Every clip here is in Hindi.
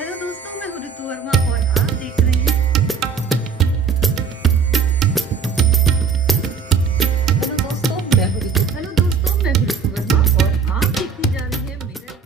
हेलो दोस्तों, मैं हूँ ऋतु वर्मा और आप देख रहे हैं। हेलो दोस्तों, मैं हूँ ऋतु वर्मा और आप देखने जा रही हैं मेरा।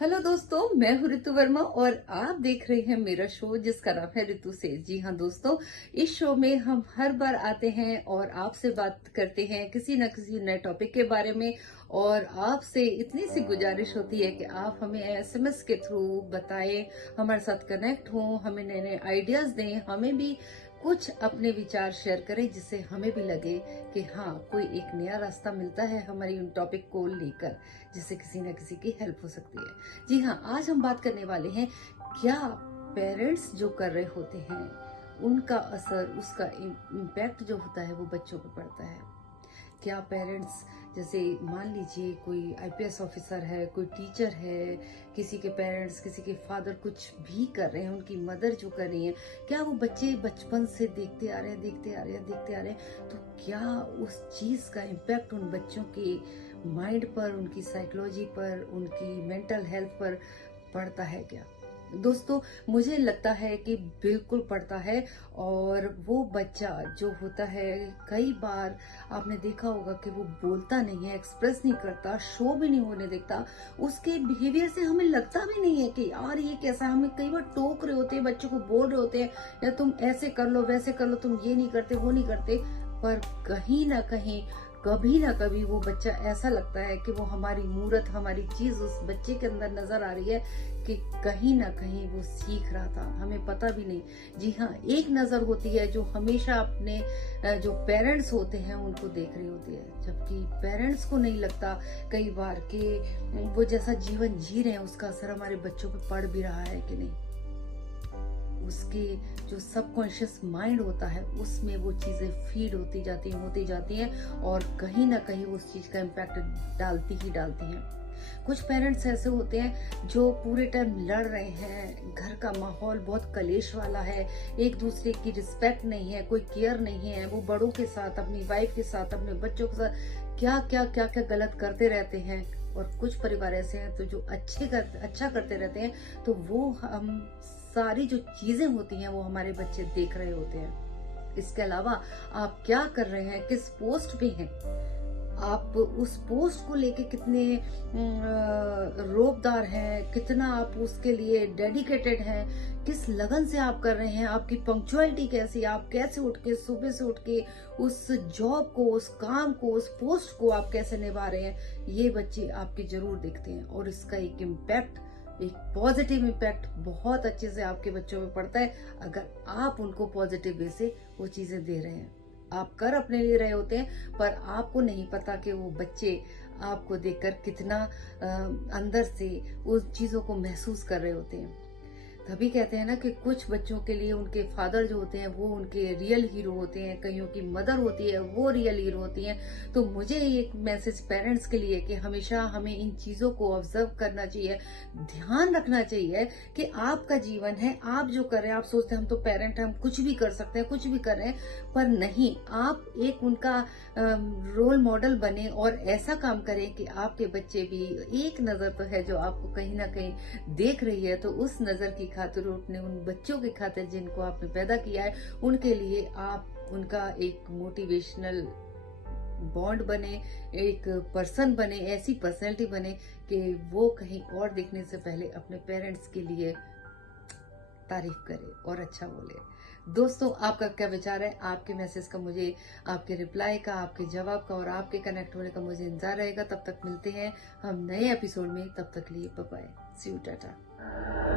हेलो दोस्तों, मैं हूँ ऋतु वर्मा और आप देख रहे हैं मेरा शो जिसका नाम है ऋतु से। जी हाँ दोस्तों, इस शो में हम हर बार आते हैं और आपसे बात करते हैं किसी न किसी नए टॉपिक के बारे में। और आपसे इतनी सी गुजारिश होती है कि आप हमें एसएमएस के थ्रू बताएं, हमारे साथ कनेक्ट हों, हमें नए नए आइडियाज दें, हमें भी कुछ अपने विचार शेयर करें जिससे हमें भी लगे कि हाँ, कोई एक नया रास्ता मिलता है हमारी उन टॉपिक को लेकर, जिससे किसी न किसी की हेल्प हो सकती है। जी हाँ, आज हम बात करने वाले हैं क्या पेरेंट्स जो कर रहे होते हैं उनका असर, उसका इम्पैक्ट जो होता है वो बच्चों पर पड़ता है। क्या पेरेंट्स, जैसे मान लीजिए कोई आईपीएस ऑफिसर है, कोई टीचर है, किसी के पेरेंट्स, किसी के फादर कुछ भी कर रहे हैं, उनकी मदर जो कर रही है, क्या वो बच्चे बचपन से देखते आ रहे हैं, तो क्या उस चीज का इम्पैक्ट उन बच्चों के माइंड पर, उनकी साइकोलॉजी पर, उनकी मेंटल हेल्थ पर पड़ता है क्या? दोस्तों, मुझे लगता है कि बिल्कुल पड़ता है। और वो बच्चा जो होता है, कई बार आपने देखा होगा कि वो बोलता नहीं है, एक्सप्रेस नहीं करता, शो भी नहीं होने देता। उसके बिहेवियर से हमें लगता भी नहीं है कि यार ये कैसा। हमें कई बार टोक रहे होते हैं, बच्चों को बोल रहे होते हैं, या तुम ऐसे कर लो, वैसे कर लो, तुम ये नहीं करते, वो नहीं करते। पर कहीं ना कहीं, कभी ना कभी वो बच्चा ऐसा लगता है कि वो हमारी मूरत, हमारी चीज उस बच्चे के अंदर नजर आ रही है कि कहीं ना कहीं वो सीख रहा था, हमें पता भी नहीं। जी हाँ, एक नजर होती है जो हमेशा अपने जो पेरेंट्स होते हैं उनको देख रही होती है, जबकि पेरेंट्स को नहीं लगता कई बार कि वो जैसा जीवन जी रहे हैं उसका असर हमारे बच्चों पे पड़ भी रहा है कि नहीं। उसके जो सबकॉन्शियस माइंड होता है उसमें वो चीजें फीड होती जाती हैं और कहीं ना कहीं उस चीज का इम्पैक्ट डालती हैं। कुछ पेरेंट्स ऐसे होते हैं जो पूरे टाइम लड़ रहे हैं, घर का माहौल बहुत कलेश वाला है, एक दूसरे की रिस्पेक्ट नहीं है, कोई केयर नहीं है, वो बड़ों के साथ, अपनी वाइफ के साथ, अपने बच्चों के साथ क्या गलत करते रहते हैं। और कुछ परिवार ऐसे हैं तो जो अच्छा करते रहते हैं, तो वो हम सारी जो चीजें होती हैं वो हमारे बच्चे देख रहे होते हैं। इसके अलावा आप क्या कर रहे हैं, किस पोस्ट पे हैं, आप उस पोस्ट को लेके कितने रोबदार हैं, कितना आप उसके लिए डेडिकेटेड हैं, किस लगन से आप कर रहे हैं, आपकी पंक्चुअलिटी कैसी, आप कैसे उठ के, सुबह से उठ के उस जॉब को, उस काम को, उस पोस्ट को आप कैसे निभा रहे हैं, ये बच्चे आपके जरूर देखते हैं। और इसका एक इम्पैक्ट, एक पॉजिटिव इम्पैक्ट बहुत अच्छे से आपके बच्चों में पड़ता है अगर आप उनको पॉजिटिव वे से वो चीजें दे रहे हैं। आप कर अपने लिए रहे होते हैं, पर आपको नहीं पता कि वो बच्चे आपको देखकर कितना अंदर से उन चीजों को महसूस कर रहे होते हैं। तभी कहते हैं ना कि कुछ बच्चों के लिए उनके फादर जो होते हैं वो उनके रियल हीरो होते हैं, कईयों की मदर होती है वो रियल हीरो होती हैं। तो मुझे एक मैसेज पेरेंट्स के लिए कि हमेशा हमें इन चीजों को ऑब्जर्व करना चाहिए, ध्यान रखना चाहिए कि आपका जीवन है, आप जो कर रहे हैं, आप सोचते हैं हम तो पेरेंट हैं, हम कुछ भी कर सकते हैं, कुछ भी कर रहे हैं, पर नहीं, आप एक उनका रोल मॉडल बने और ऐसा काम करें कि आपके बच्चे भी, एक नजर तो है जो आपको कहीं ना कहीं देख रही है, तो उस नजर की खातिर, अपने उन बच्चों की खातिर जिनको आपने पैदा किया है, उनके लिए आप उनका एक मोटिवेशनल बॉन्ड बने, एक पर्सन बने, ऐसी पर्सनैलिटी बने कि वो कहीं और देखने से पहले अपने पेरेंट्स के लिए तारीफ करे और अच्छा बोले। दोस्तों, आपका क्या विचार है? आपके मैसेज का मुझे, आपके रिप्लाई का, आपके जवाब का और आपके कनेक्ट होने का मुझे इंतजार रहेगा। तब तक मिलते हैं हम नए एपिसोड में, तब तक लिए bye bye, see you, Tata.